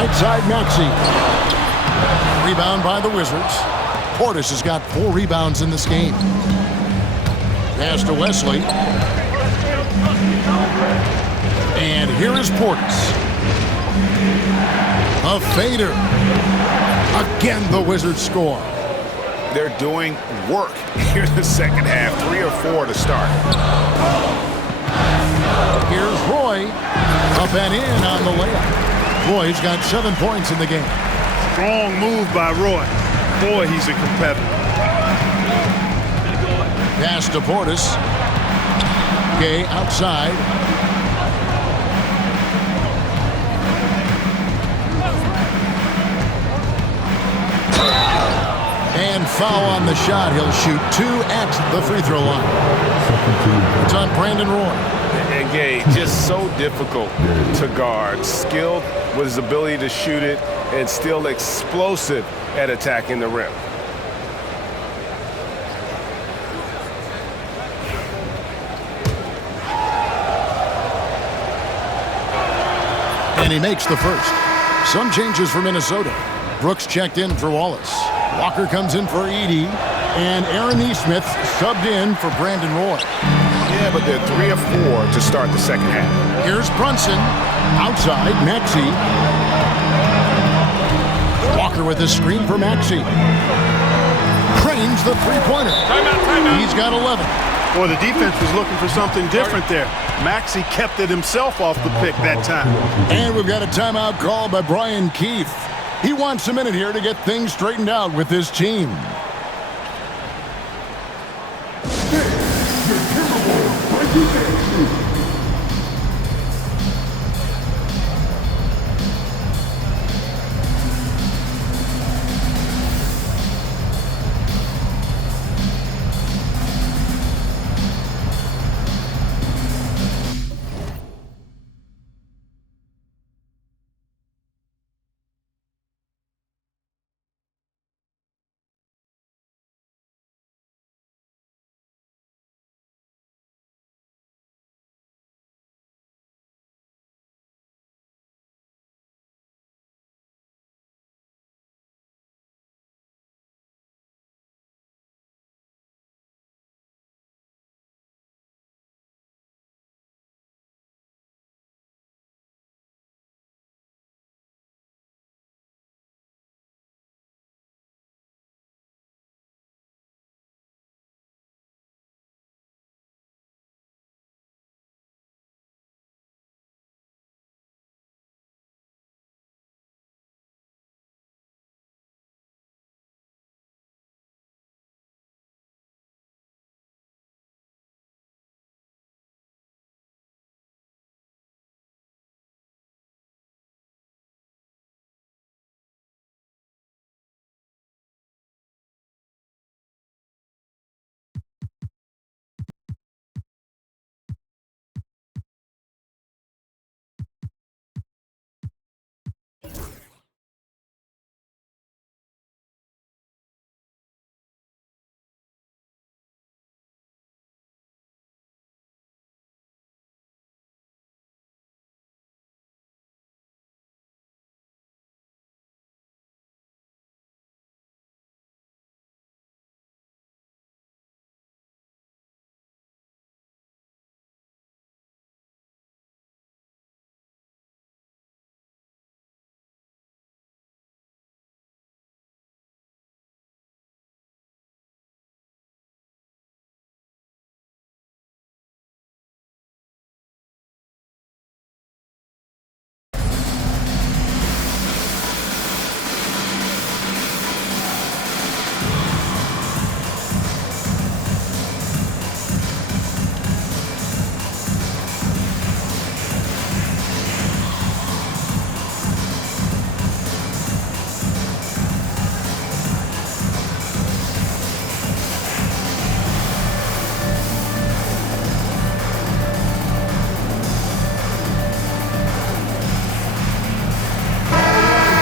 Outside Maxey. Rebound by the Wizards. Portis has got 4 rebounds in this game. Pass to Wesley. And here is Portis. A fader. Again, the Wizards score. They're doing work here in the second half. 3 or 4 to start. Here's Roy. Up and in on the layup. Roy's got 7 points in the game. Strong move by Roy. Boy, he's a competitor. Pass to Portis. Gay outside. And foul on the shot. He'll shoot 2 at the free throw line. It's on Brandon Roy. And Gay, just so difficult to guard. Skilled with his ability to shoot it and still explosive at attacking the rim. And he makes the first. Some changes for Minnesota. Brooks checked in for Wallace. Walker comes in for Edey. And Aaron Nesmith subbed in for Brandon Roy. Yeah, but they're 3 or 4 to start the second half. Here's Brunson. Outside, Maxey. Walker with a screen for Maxey. Cranes the three-pointer. Timeout. He's got 11. Boy, the defense was looking for something different there. Maxey kept it himself off the pick that time. And we've got a timeout called by Brian Keefe. He wants a minute here to get things straightened out with his team.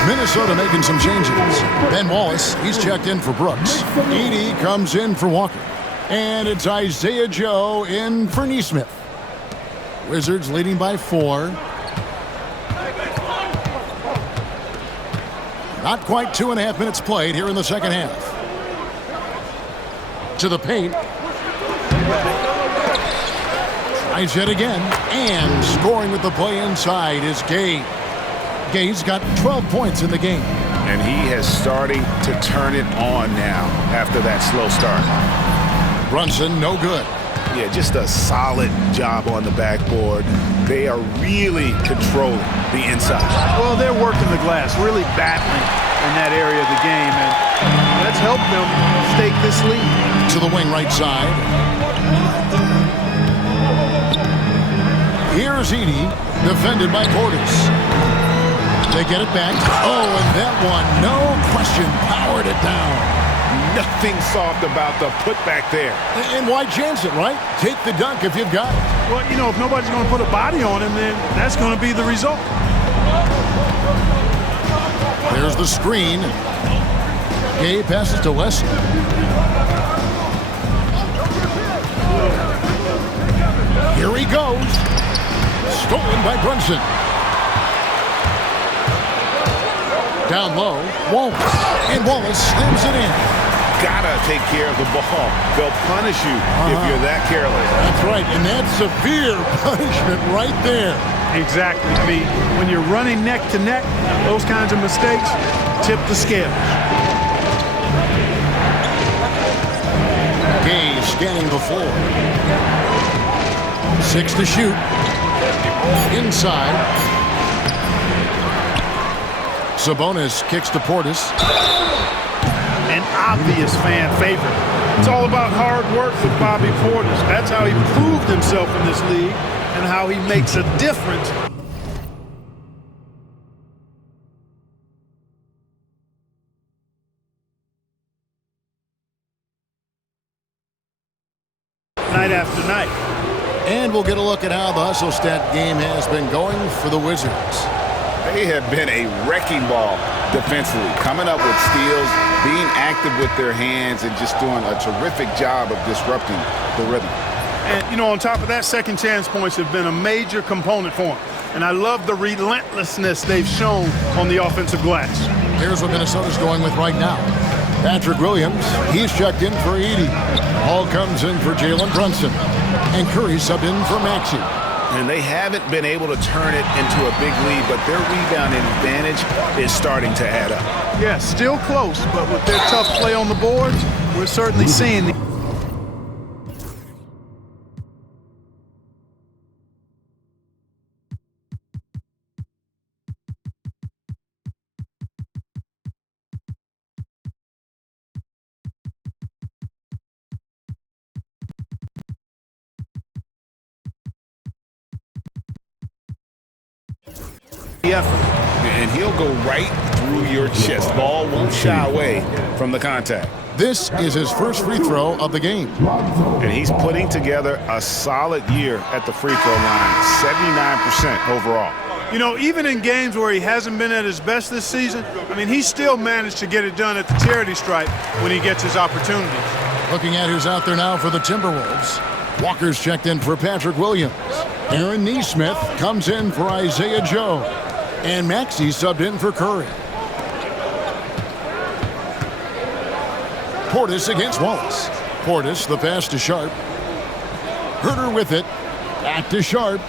Minnesota making some changes. Ben Wallace, he's checked in for Brooks. Edey comes in for Walker. And it's Isaiah Joe in for Nesmith. Wizards leading by 4. Not quite 2.5 minutes played here in the second half. To the paint. Tries it again. And scoring with the play inside is Gay. Gay's got 12 points in the game. And he has starting to turn it on now after that slow start. Brunson, no good. Yeah, just a solid job on the backboard. They are really controlling the inside. Well, they're working the glass, really battling in that area of the game, and let's help them stake this lead. To the wing right side. Here's Edey, defended by Portis. They get it back. Oh, and that one, no question, powered it down. Nothing soft about the putback there. And why chance it, right? Take the dunk if you've got it. Well, you know, if nobody's going to put a body on him, then that's going to be the result. There's the screen. Gay passes to West. Here he goes. Stolen by Brunson. Down low, Wallace. And Wallace slams it in. Gotta take care of the ball. They'll punish you if you're that careless. That's right, and that's severe punishment right there. Exactly. I mean, when you're running neck to neck, those kinds of mistakes tip the scales. Gay scanning the floor. 6 to shoot. Inside. Sabonis kicks to Portis. An obvious fan favorite. It's all about hard work with Bobby Portis. That's how he proved himself in this league and how he makes a difference. Night after night. And we'll get a look at how the hustle stat game has been going for the Wizards. They have been a wrecking ball defensively, coming up with steals, being active with their hands, and just doing a terrific job of disrupting the rhythm. And, you know, on top of that, second chance points have been a major component for them. And I love the relentlessness they've shown on the offensive glass. Here's what Minnesota's going with right now. Patrick Williams, he's checked in for Edey. Hall comes in for Jalen Brunson. And Curry subbed in for Maxey. And they haven't been able to turn it into a big lead, but their rebounding advantage is starting to add up. Yeah, still close, but with their tough play on the boards, we're certainly seeing the effort. And he'll go right through your chest. Ball won't shy away from the contact. This is his first free throw of the game. And he's putting together a solid year at the free throw line, 79% overall. You know, even in games where he hasn't been at his best this season, I mean, he still managed to get it done at the charity stripe when he gets his opportunities. Looking at who's out there now for the Timberwolves. Walker's checked in for Patrick Williams. Aaron Nesmith comes in for Isaiah Joe. And Maxey subbed in for Curry. Portis against Wallace. Portis, the pass to Sharp. Herter with it. Back to Sharp.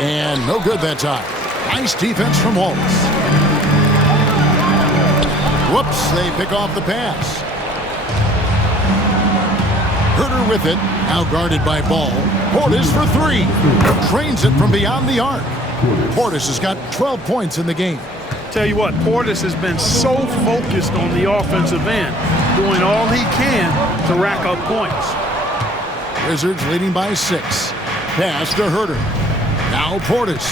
And no good that time. Nice defense from Wallace. Whoops, they pick off the pass. Herter with it. Now guarded by Ball. Portis for three. Trains it from beyond the arc. Portis has got 12 points in the game. Tell you what, Portis has been so focused on the offensive end, doing all he can to rack up points. Wizards leading by 6. Pass to Herter. Now Portis.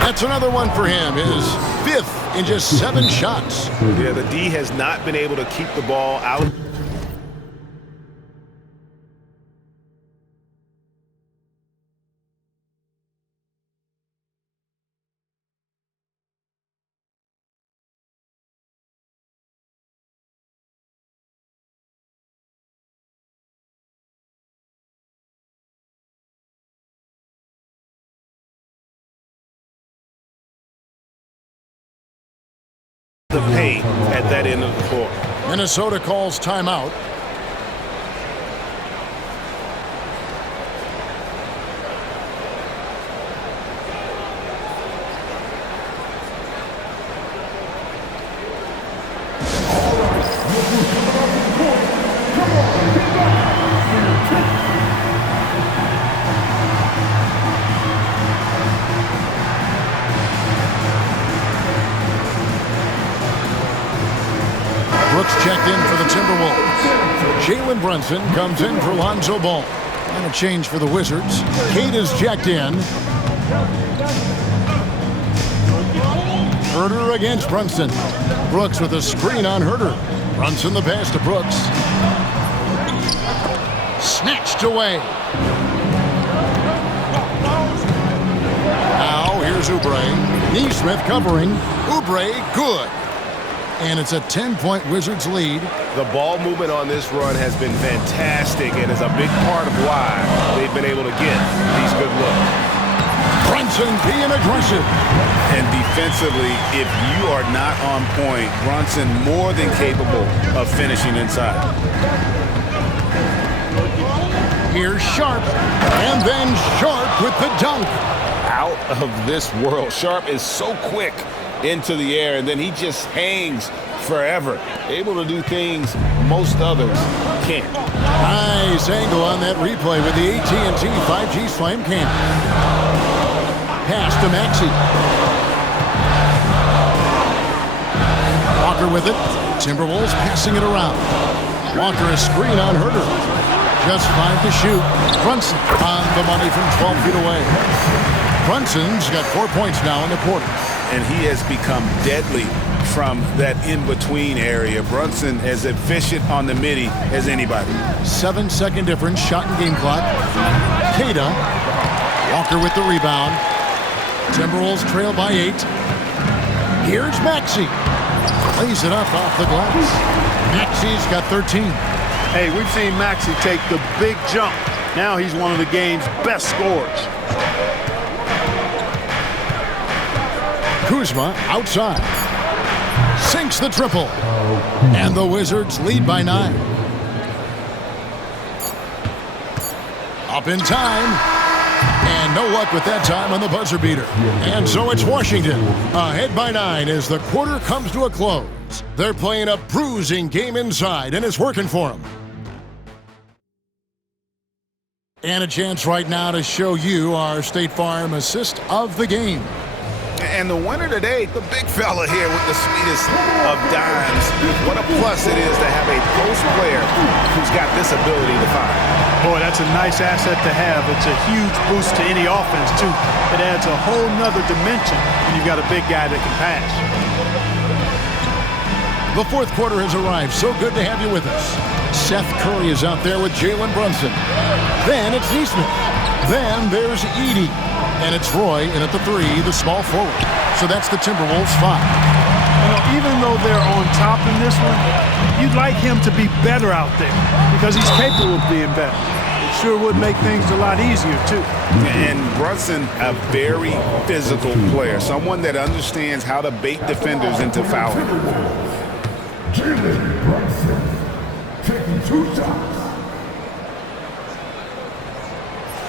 That's another one for him. His 5th in just 7 shots. Yeah, the D has not been able to keep the ball out. the pain at that end of the floor. Minnesota calls timeout. Brooks checked in for the Timberwolves. Brunson comes in for Lonzo Ball. And a change for the Wizards. Cade is checked in. Herter against Brunson. Brooks with a screen on Herter. Brunson the pass to Brooks. Snatched away. Now here's Oubre. Neesmith covering. Oubre good. And it's a 10-point Wizards lead. The ball movement on this run has been fantastic and is a big part of why they've been able to get these good looks. Brunson being aggressive. And defensively, if you are not on point, Brunson more than capable of finishing inside. Here's Sharp. And then Sharp with the dunk. Out of this world. Sharp is so quick into the air, and then he just hangs forever. Able to do things most others can't. Nice angle on that replay with the AT&T 5G Slam Cam. Pass to Maxey. Walker with it. Timberwolves passing it around. Walker a screen on Herter. Just 5 to shoot. Brunson on the money from 12 feet away. Brunson's got 4 points now in the quarter. And he has become deadly from that in-between area. Brunson as efficient on the midi as anybody. 7-second difference, shot and game clock. Cada. Walker with the rebound. Timberwolves trail by 8. Here's Maxey. Lays it up off the glass. Maxey's got 13. Hey, we've seen Maxey take the big jump. Now he's one of the game's best scorers. Kuzma outside. Sinks the triple. And the Wizards lead by 9. Up in time. And no luck with that time on the buzzer beater. And so it's Washington ahead by 9 as the quarter comes to a close. They're playing a bruising game inside, and it's working for them. And a chance right now to show you our State Farm assist of the game. And the winner today, the big fella here with the sweetest of dimes. What a plus it is to have a post player who's got this ability to fire. Boy, that's a nice asset to have. It's a huge boost to any offense, too. It adds a whole nother dimension when you've got a big guy that can pass. The fourth quarter has arrived. So good to have you with us. Seth Curry is out there with Jalen Brunson. Then it's Neesmith. Then there's Edey. And it's Roy in at the 3, the small forward. So that's the Timberwolves 5. You know, even though they're on top in this one, you'd like him to be better out there because he's capable of being better. It sure would make things a lot easier, too. And Brunson, a very physical player, someone that understands how to bait defenders into fouling. Jalen Brunson taking 2 shots.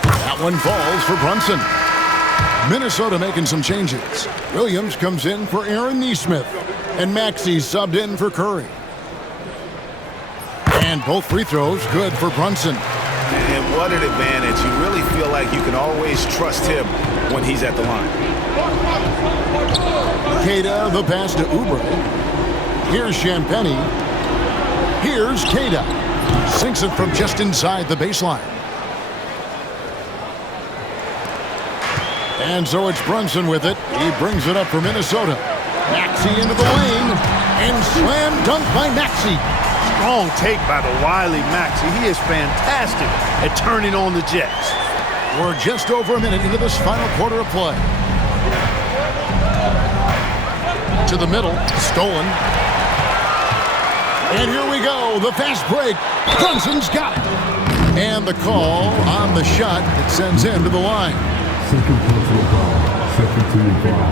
That one falls for Brunson. Minnesota making some changes. Williams comes in for Aaron Neesmith. And Maxey subbed in for Curry. And both free throws good for Brunson. And what an advantage. You really feel like you can always trust him when he's at the line. Cada, the pass to Oubre. Here's Champagny. Here's Cada. Sinks it from just inside the baseline. And so it's Brunson with it. He brings it up for Minnesota. Maxey into the lane. And slam dunk by Maxey. Strong take by the wily Maxey. He is fantastic at turning on the Jets. We're just over a minute into this final quarter of play. To the middle. Stolen. And here we go. The fast break. Brunson's got it. And the call on the shot that sends him to the line. Second personal foul. Second team foul.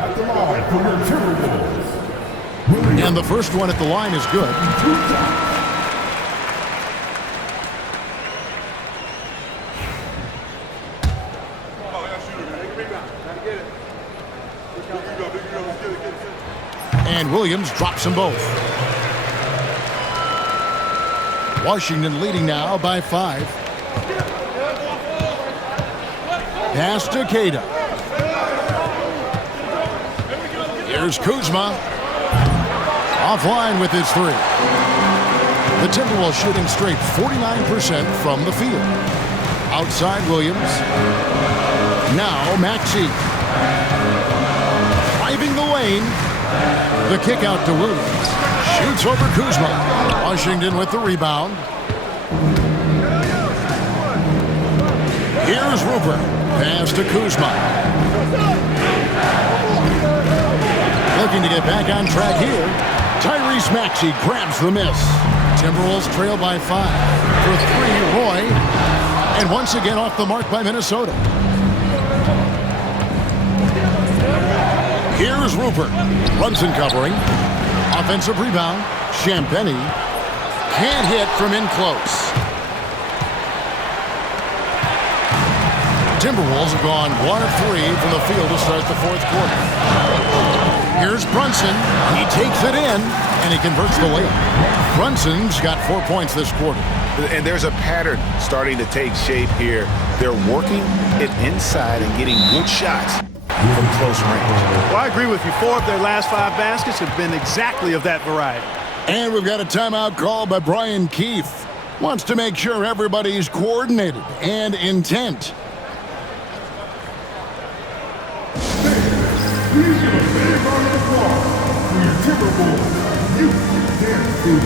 at the line for your Timberwolves. And the first one at the line is good. 2 shots. And Williams drops them both. Washington leading now by 5. Pass to Cada. Here's Kuzma. Offline with his 3. The Timberwolves shooting straight 49% from the field. Outside Williams. Now Maxey. Driving the lane. The kick out to Williams. Shoots over Kuzma. Washington with the rebound. Here's Rupert. Pass to Kuzma. Looking to get back on track here. Tyrese Maxey grabs the miss. Timberwolves trail by 5. For 3, Roy. And once again off the mark by Minnesota. Here's Rupert. Brunson covering. Offensive rebound. Champagnie. Can't hit from in close. Timberwolves have gone 1 of 3 from the field to start the 4th quarter. Here's Brunson. He takes it in, and he converts the layup. Brunson's got 4 points this quarter. And there's a pattern starting to take shape here. They're working it inside and getting good shots from close range. Well, I agree with you. 4 of their last 5 baskets have been exactly of that variety. And we've got a timeout call by Brian Keefe. Wants to make sure everybody's coordinated and intent. These are the big on the floor for your Timberwolves. You dance food.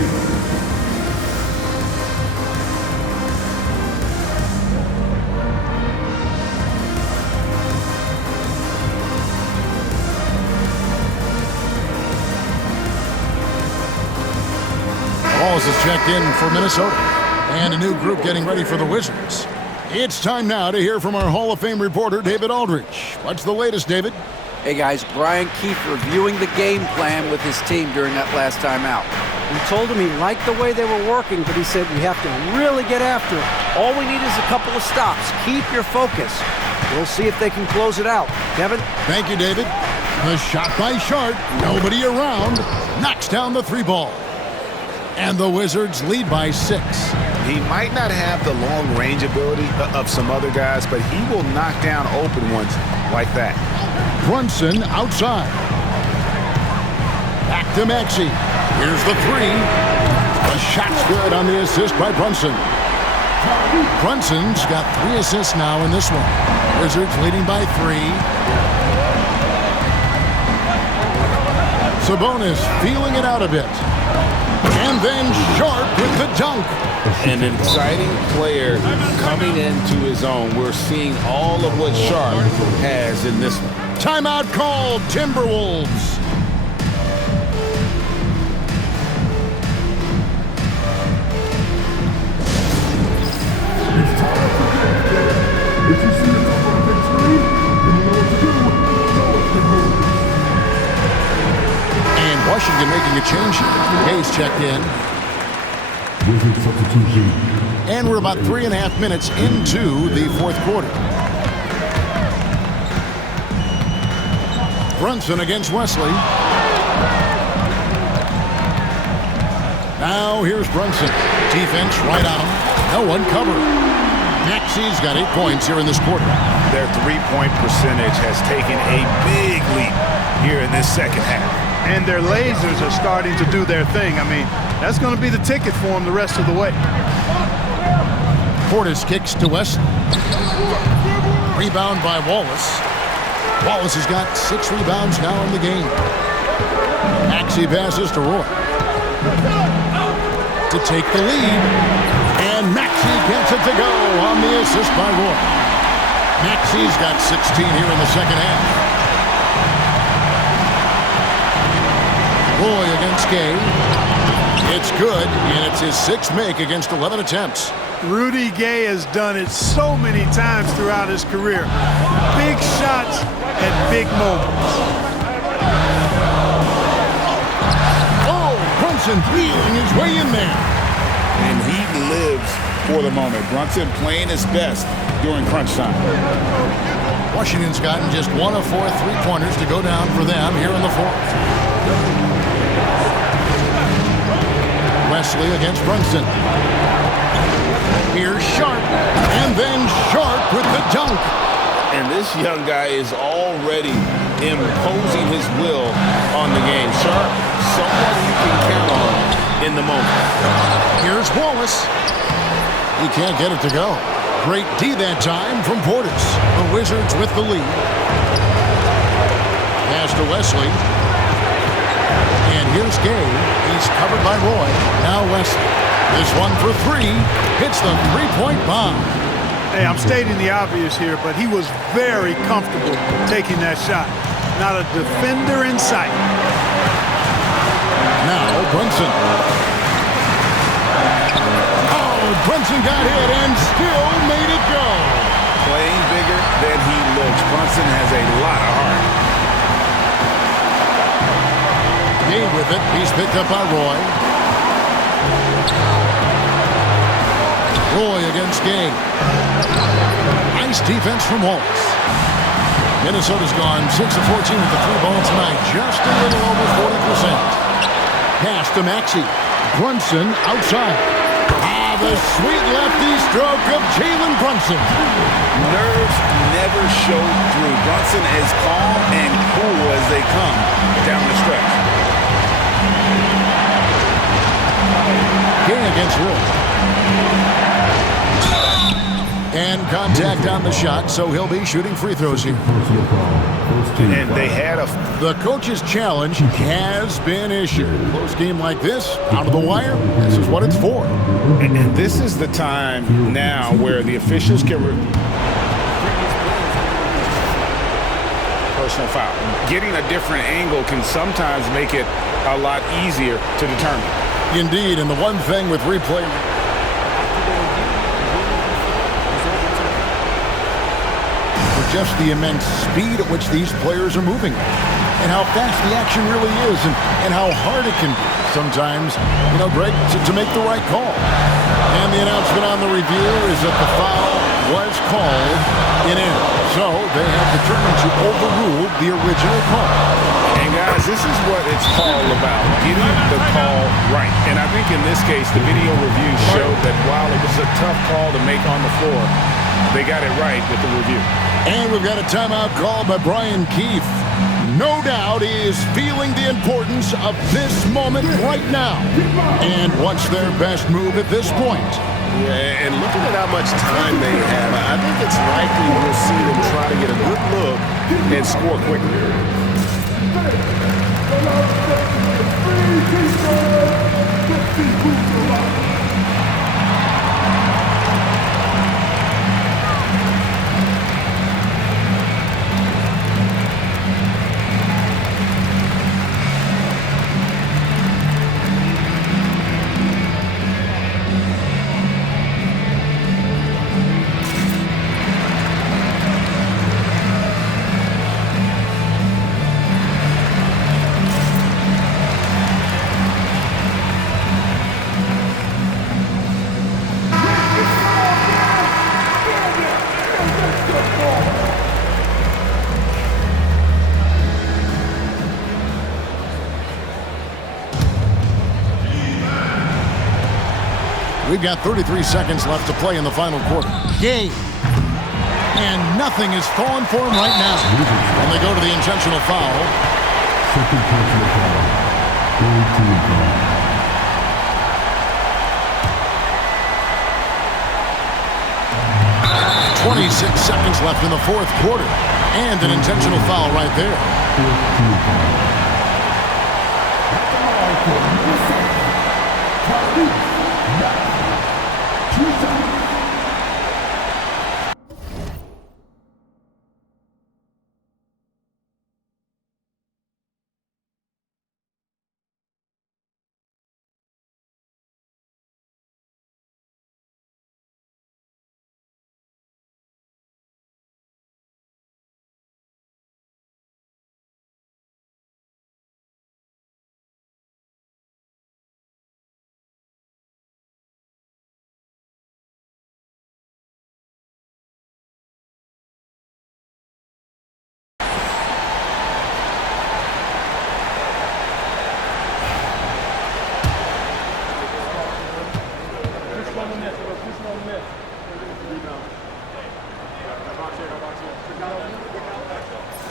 Wallace is checked in for Minnesota. And a new group getting ready for the Wizards. It's time now to hear from our Hall of Fame reporter, David Aldridge. What's the latest, David? Hey guys, Brian Keefe reviewing the game plan with his team during that last time out. We told him he liked the way they were working, but he said we have to really get after it. All we need is a couple of stops. Keep your focus. We'll see if they can close it out. Kevin? Thank you, David. The shot by Sharp. Nobody around. Knocks down the 3 ball. And the Wizards lead by 6. He might not have the long-range ability of some other guys, but he will knock down open ones like that. Brunson outside. Back to Maxey. Here's the 3. The shot's good on the assist by Brunson. Brunson's got 3 assists now in this one. Wizards leading by 3. Sabonis feeling it out a bit. And then Sharp with the dunk. An exciting player coming into his own. We're seeing all of what Sharp has in this one. Timeout called, Timberwolves. It's time for game. If you see a couple of big screen, then you know what to do. Throw it to move. And Washington making a change here. Hayes checked in. Wizard substitution. And we're about 3.5 minutes into the 4th quarter. Brunson against Wesley. Now here's Brunson. Defense right on him. No one covered. Maxey's got 8 points here in this quarter. Their 3-point percentage has taken a big leap here in this second half. And their lasers are starting to do their thing. I mean, that's going to be the ticket for them the rest of the way. Portis kicks to Wesley. Rebound by Wallace. Wallace has got 6 rebounds now in the game. Maxey passes to Roy. To take the lead. And Maxey gets it to go on the assist by Roy. Maxey's got 16 here in the second half. Roy against Gay. It's good, and it's his 6th make against 11 attempts. Rudy Gay has done it so many times throughout his career. Big shots at big moments. Oh, Brunson wheeling his way in there. And he lives for the moment. Brunson playing his best during crunch time. Washington's gotten just 1 of 4 3-pointers to go down for them here in the fourth. Wesley against Brunson. Here's Sharp, and then Sharp with the dunk. And this young guy is already imposing his will on the game. Sharp, someone you can count on in the moment. Here's Wallace. He can't get it to go. Great D that time from Portis. The Wizards with the lead. Pass to Wesley. And here's Gay. He's covered by Roy. Now Wesley. This one for 3. Hits the 3-point bomb. Hey, I'm stating the obvious here, but he was very comfortable taking that shot. Not a defender in sight. Now Brunson. Oh, Brunson got hit and still made it go. Playing bigger than he looks. Brunson has a lot of heart. Gay with it. He's picked up by Roy. Roy against Gay. Nice defense from Wallace. Minnesota's gone 6 of 14 with the 3-ball tonight. Just a little over 40%. Pass to Maxey. Brunson outside. Ah, the sweet lefty stroke of Jalen Brunson. Nerves never show through. Brunson is calm and cool as they come down the stretch. Gay against Roy. And contact on the shot, so he'll be shooting free throws here. And they had a... The coach's challenge has been issued. Close game like this, out of the wire, this is what it's for. And this is the time now where the officials can... Personal foul. Getting a different angle can sometimes make it a lot easier to determine. Indeed, and the one thing with replay... just the immense speed at which these players are moving and how fast the action really is and how hard it can be sometimes, Greg, to make the right call. And the announcement on the review is that the foul was called in error. So they have determined to overrule the original call. And guys, this is what it's all about, getting the call right. And I think in this case, the video review showed that while it was a tough call to make on the floor, they got it right with the review. And we've got a timeout called by Brian Keefe. No doubt he is feeling the importance of this moment right now. And what's their best move at this point? Yeah, and looking at how much time they have, I think it's likely we'll see them try to get a good look and score quickly. We've got 33 seconds left to play in the final quarter. Gay. And nothing is falling for him right now. And they go to the intentional foul. Second personal foul. Team foul. 26 seconds left in the fourth quarter. And an intentional foul right there.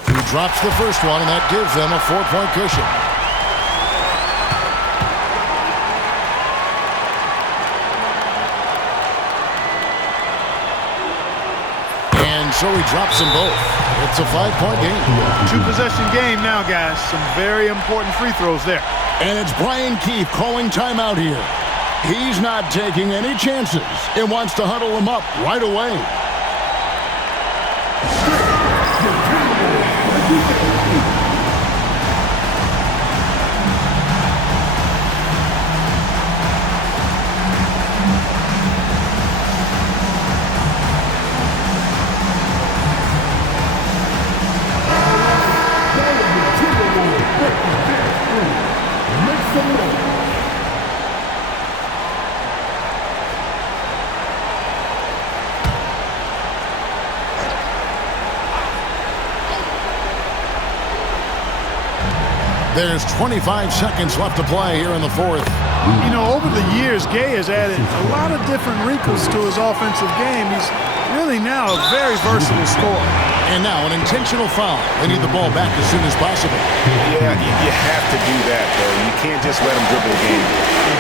He drops the first one, and that gives them a 4-point cushion. And so he drops them both. It's a 5-point game. 2-possession game now, guys. Some very important free throws there. And it's Brian Keefe calling timeout here. He's not taking any chances and wants to huddle them up right away. There's 25 seconds left to play here in the fourth. You know, over the years, Gay has added a lot of different wrinkles to his offensive game. He's really now a very versatile scorer. And now an intentional foul. They need the ball back as soon as possible. Yeah, you have to do that, though. You can't just let him dribble the game.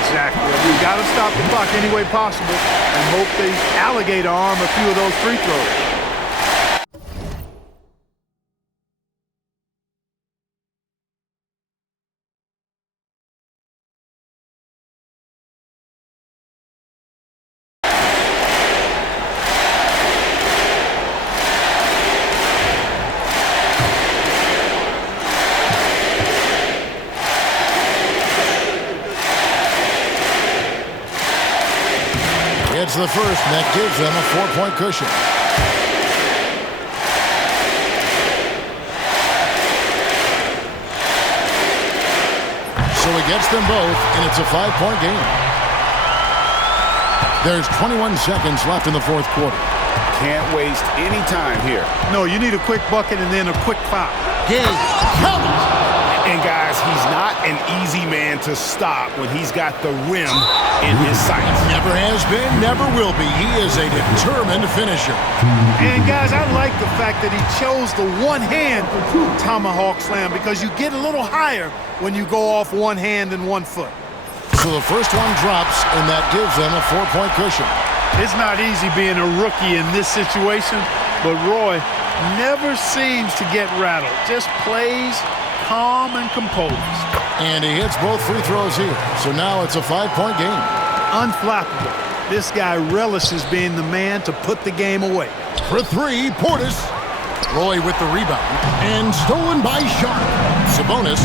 Exactly. You got to stop the clock any way possible and hope they alligator arm a few of those free throws. It's the first, and that gives them a 4-point cushion. So he gets them both, and it's a 5-point game. There's 21 seconds left in the fourth quarter. Can't waste any time here. No, you need a quick bucket and then a quick foul. Game, count! And guys, he's not an easy man to stop when he's got the rim in his sights. Never has been, never will be. He is a determined finisher. And guys, I like the fact that he chose the one-hand tomahawk slam because you get a little higher when you go off one hand and 1 foot. So the first one drops, and that gives them a 4-point cushion. It's not easy being a rookie in this situation, but Roy never seems to get rattled. Just plays calm and composed. And he hits both free throws here. So now it's a 5-point game. Unflappable. This guy relishes being the man to put the game away. For three, Portis. Roy with the rebound. And stolen by Sharp. Sabonis.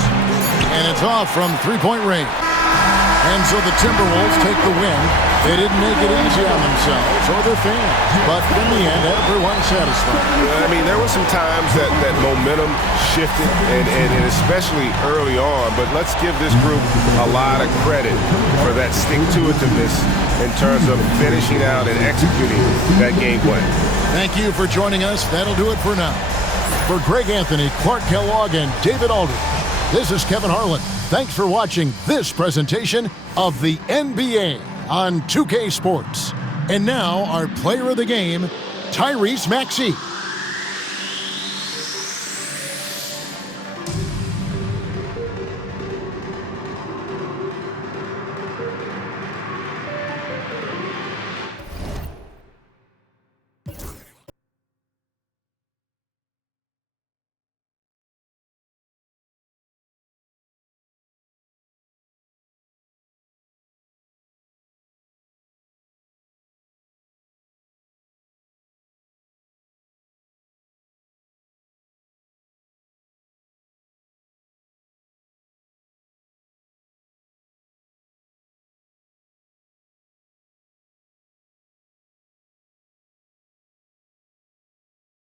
And it's off from three-point range. And so the Timberwolves take the win. They didn't make it easy on themselves or their fans. But in the end, everyone's satisfied. I mean, there were some times that momentum shifted, and especially early on. But let's give this group a lot of credit for that stick-to-itiveness in terms of finishing out and executing that game plan. Thank you for joining us. That'll do it for now. For Greg Anthony, Clark Kellogg, and David Aldridge, this is Kevin Harlan. Thanks for watching this presentation of the NBA on 2K Sports. And now our player of the game, Tyrese Maxey.